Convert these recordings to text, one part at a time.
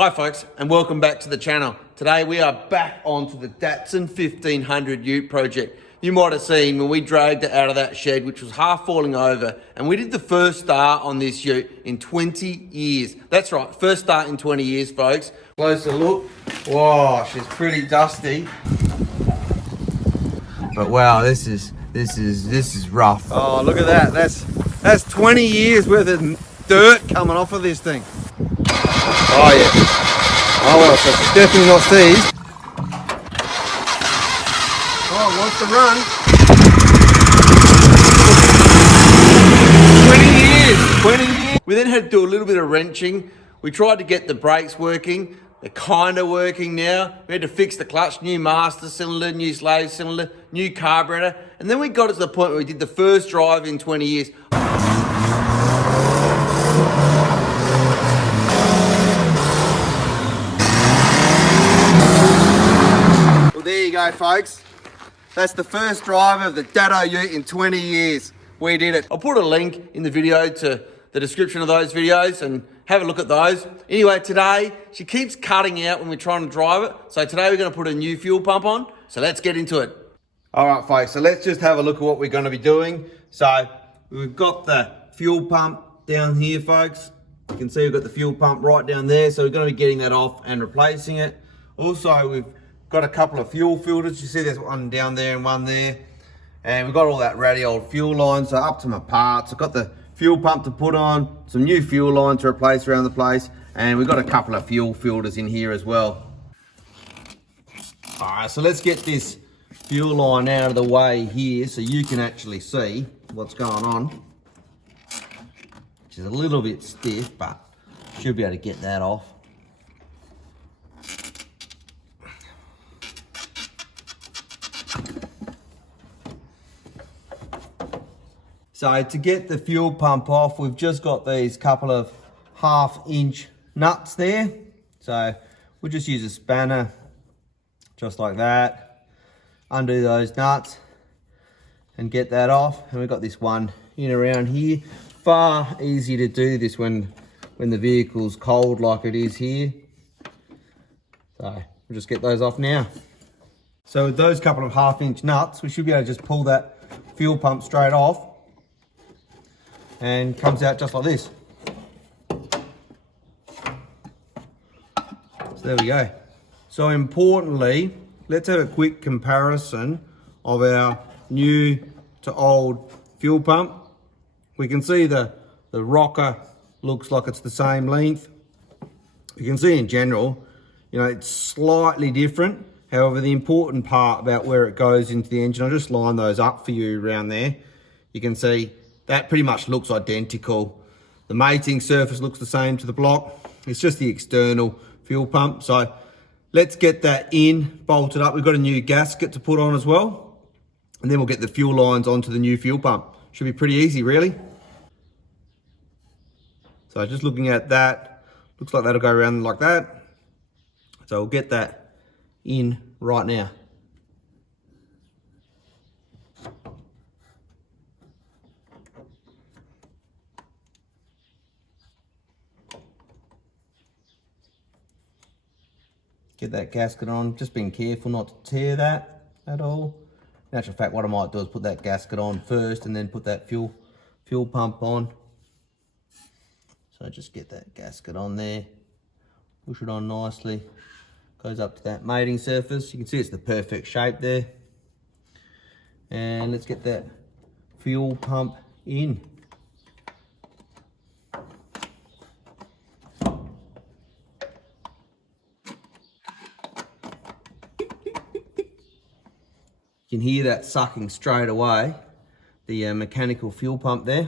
Hi folks, and welcome back to the channel. Today we are back onto the Datsun 1500 Ute project. You might have seen when we dragged it out of that shed, which was half falling over, and we did the first start on this ute in 20 years. That's right, first start in 20 years, folks. Closer look. Wow, she's pretty dusty. But wow, this is rough. Oh, look at that. That's 20 years worth of dirt coming off of this thing. Oh yeah. Oh well, so it's definitely not seized. Oh, it wants to run. 20 years. We then had to do a little bit of wrenching. We tried to get the brakes working. They're kind of working now. We had to fix the clutch, new master cylinder, new slave cylinder, new carburetor. And then we got to the point where we did the first drive in 20 years. Well, there you go, folks. That's the first drive of the Datsun Ute in 20 years. We did it. I'll put a link in the video to the description of those videos and have a look at those. Anyway, today, she keeps cutting out when we're trying to drive it. So today we're gonna put a new fuel pump on. So let's get into it. All right, folks, so let's just have a look at what we're gonna be doing. So we've got the fuel pump down here, folks. You can see we've got the fuel pump right down there. So we're gonna be getting that off and replacing it. Also, we've got a couple of fuel filters. You see there's one down there and one there. And we've got all that ratty old fuel line, so up to my parts. I've got the fuel pump to put on, some new fuel line to replace around the place, and we've got a couple of fuel filters in here as well. All right, so let's get this fuel line out of the way here so you can actually see what's going on. Which is a little bit stiff, but should be able to get that off. So to get the fuel pump off, we've just got these couple of 1/2-inch nuts there. So we'll just use a spanner, just like that. Undo those nuts and get that off. And we've got this one in around here. Far easier to do this when the vehicle's cold like it is here. So we'll just get those off now. So with those couple of 1/2-inch nuts, we should be able to just pull that fuel pump straight off. And comes out just like this. So there we go. So importantly, let's have a quick comparison of our new to old fuel pump. We can see the rocker looks like it's the same length. You can see in general, it's slightly different. However, the important part about where it goes into the engine, I'll just line those up for you around there. You can see that pretty much looks identical. The mating surface looks the same to the block. It's just the external fuel pump. So let's get that in, bolted up. We've got a new gasket to put on as well. And then we'll get the fuel lines onto the new fuel pump. Should be pretty easy, really. So just looking at that, looks like that'll go around like that. So we'll get that in right now. Get that gasket on, just being careful not to tear that at all. In actual fact, what I might do is put that gasket on first and then put that fuel pump on. So just get that gasket on there, push it on nicely, goes up to that mating surface. You can see it's the perfect shape there. And let's get that fuel pump in. You can hear that sucking straight away, the mechanical fuel pump there.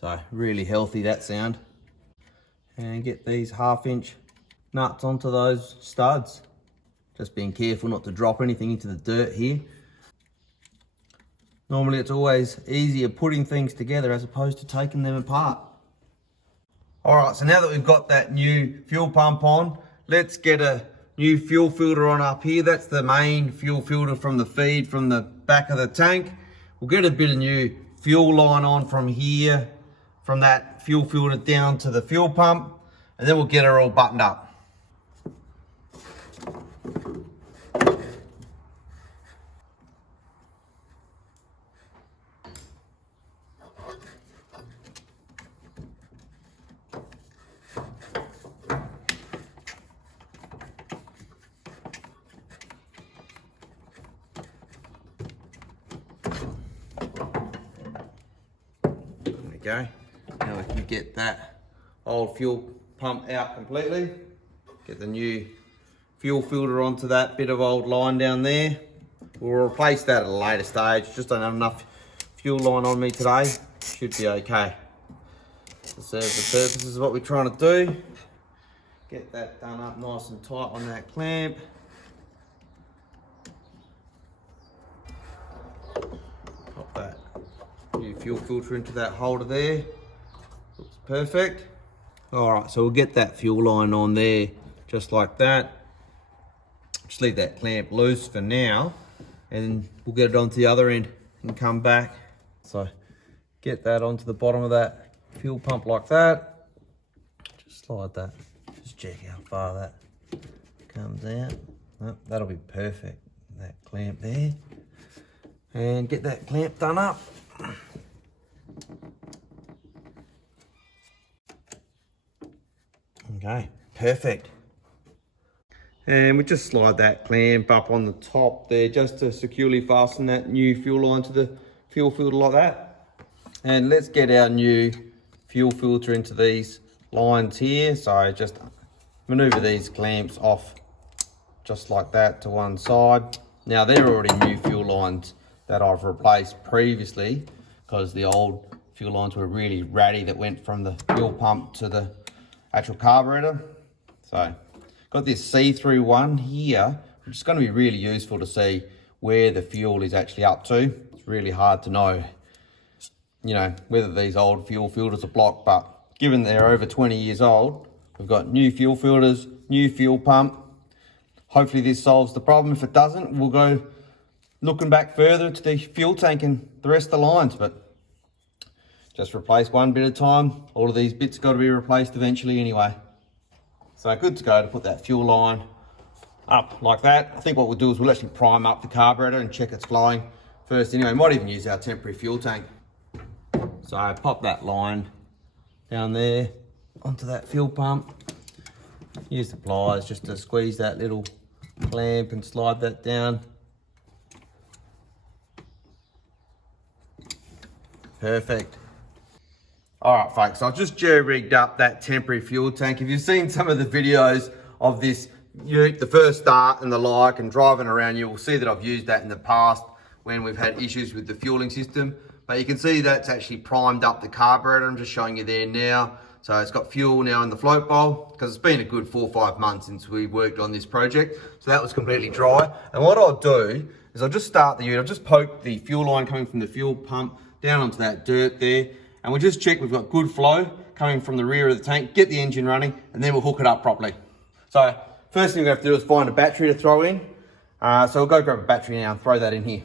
So really healthy, that sound. And get these 1/2-inch nuts onto those studs. Just being careful not to drop anything into the dirt here. Normally it's always easier putting things together as opposed to taking them apart. All right, so now that we've got that new fuel pump on, let's get a new fuel filter on up here. That's the main fuel filter from the feed from the back of the tank. We'll get a bit of new fuel line on from here, from that fuel filter down to the fuel pump, and then we'll get her all buttoned up. go. Now we can get that old fuel pump out completely. Get the new fuel filter onto that bit of old line down there. We'll replace that at a later stage. Just don't have enough fuel line on me today. Should be okay. To serve the purposes of what we're trying to do. Get that done up nice and tight on that clamp. Pop that new fuel filter into that holder there. Looks perfect. All right, so we'll get that fuel line on there just like that. Just leave that clamp loose for now, and we'll get it onto the other end and come back. So get that onto the bottom of that fuel pump like that. Just slide that. Just check how far that comes out. Oh, that'll be perfect. That clamp there. And get that clamp done up. Okay, perfect. And we just slide that clamp up on the top there just to securely fasten that new fuel line to the fuel filter like that. And let's get our new fuel filter into these lines here. So just maneuver these clamps off just like that to one side. Now they're already new fuel lines that I've replaced previously because the old fuel lines were really ratty that went from the fuel pump to the actual carburetor. So got this see-through one here, which is going to be really useful to see where the fuel is actually up to. It's really hard to know, you know, whether these old fuel filters are blocked, but given they're over 20 years old, we've got new fuel filters, new fuel pump. Hopefully this solves the problem. If it doesn't, we'll go looking back further to the fuel tank and the rest of the lines, but just replace one bit at a time. All of these bits got to be replaced eventually anyway. So good to go to put that fuel line up like that. I think what we'll do is we'll actually prime up the carburetor and check it's flowing first anyway. Might even use our temporary fuel tank. So pop that line down there onto that fuel pump. Use the pliers just to squeeze that little clamp and slide that down. Perfect. All right, folks, I've just jerry-rigged up that temporary fuel tank. If you've seen some of the videos of this ute, the first start and the like, and driving around, you will see that I've used that in the past when we've had issues with the fueling system. But you can see that's actually primed up the carburetor. I'm just showing you there now. So it's got fuel now in the float bowl because it's been a good 4 or 5 months since we worked on this project. So that was completely dry. And what I'll do is I'll just start the ute. I'll just poke the fuel line coming from the fuel pump down onto that dirt there. And we'll just check we've got good flow coming from the rear of the tank, get the engine running, and then we'll hook it up properly. So first thing we have to do is find a battery to throw in. So we'll go grab a battery now and throw that in here.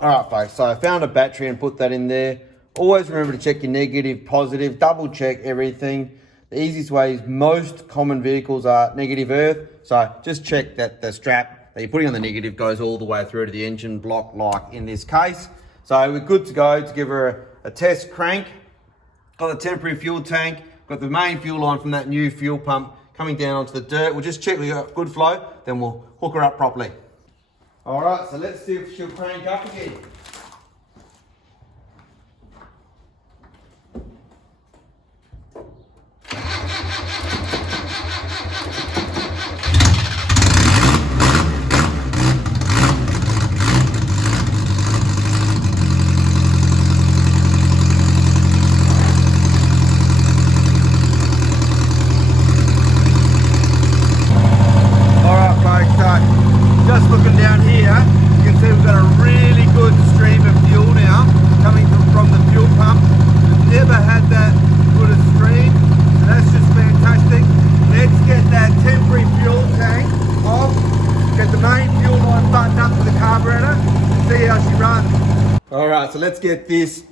All right, folks, so I found a battery and put that in there. Always remember to check your negative, positive, double check everything. The easiest way is most common vehicles are negative earth. So just check that the strap that you're putting on the negative goes all the way through to the engine block, like in this case. So we're good to go to give her a test crank. Got the temporary fuel tank, got the main fuel line from that new fuel pump coming down onto the dirt. We'll just check we got good flow, then we'll hook her up properly. All right, so let's see if she'll crank up again. Just looking down here, you can see we've got a really good stream of fuel now coming from the fuel pump. We've never had that good a stream, so that's just fantastic. Let's get that temporary fuel tank off, get the main fuel line buttoned up to the carburetor, and see how she runs. Alright, so let's get this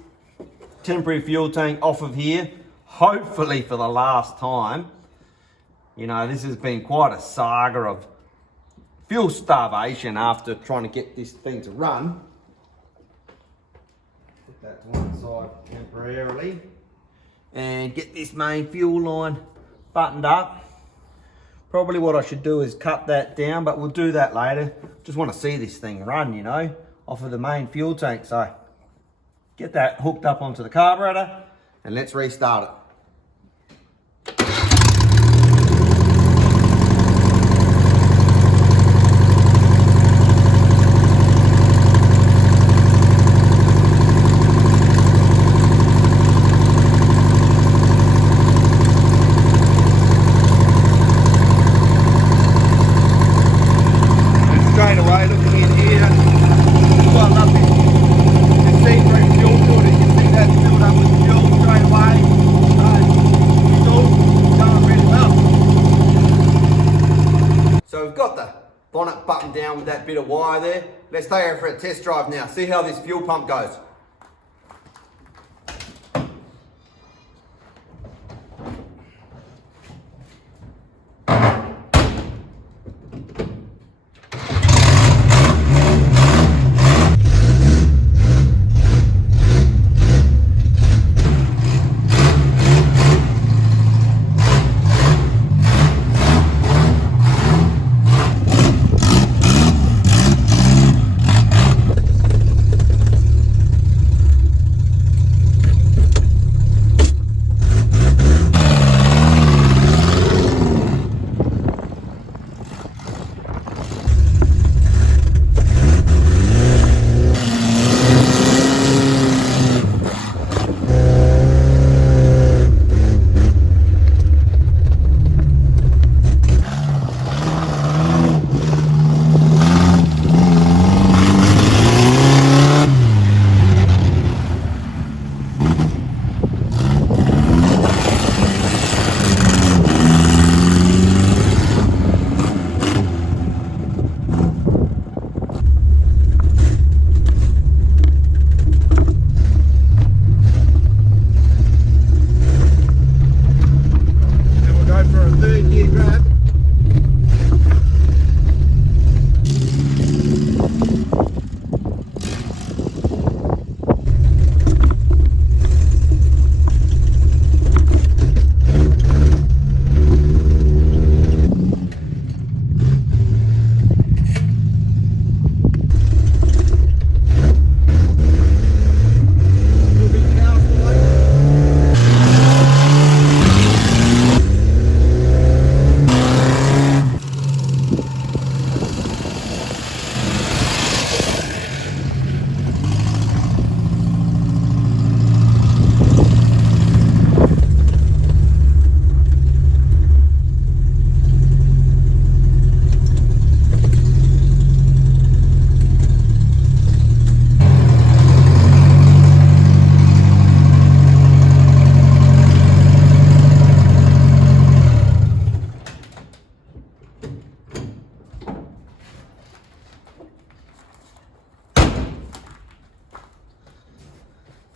temporary fuel tank off of here, hopefully for the last time. You know, this has been quite a saga of fuel starvation after trying to get this thing to run. Put that to one side temporarily and get this main fuel line buttoned up. Probably what I should do is cut that down, but we'll do that later. Just want to see this thing run, you know, off of the main fuel tank. So get that hooked up onto the carburetor and let's restart it. Straight away, looking in here, quite lovely. You can see through fuel filter, you can see that filled up with fuel straight away. It's all going really well. So we've got the bonnet buttoned down with that bit of wire there. Let's take her for a test drive now, see how this fuel pump goes.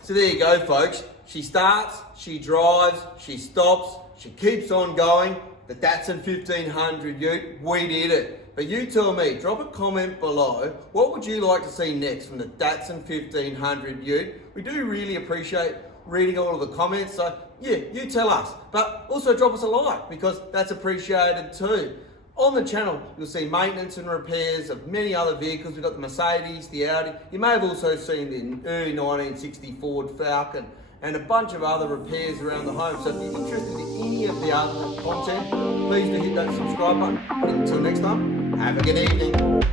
So there you go, folks. She starts, she drives, she stops, she keeps on going. The Datsun 1500 ute, we did it. But you tell me, drop a comment below, what would you like to see next from the Datsun 1500 ute? We do really appreciate reading all of the comments, so yeah, you tell us. But also drop us a like, because that's appreciated too. On the channel, you'll see maintenance and repairs of many other vehicles. We've got the Mercedes, the Audi. You may have also seen the early 1960 Ford Falcon and a bunch of other repairs around the home. So if you're interested in any of the other content, please do hit that subscribe button. And until next time, have a good evening.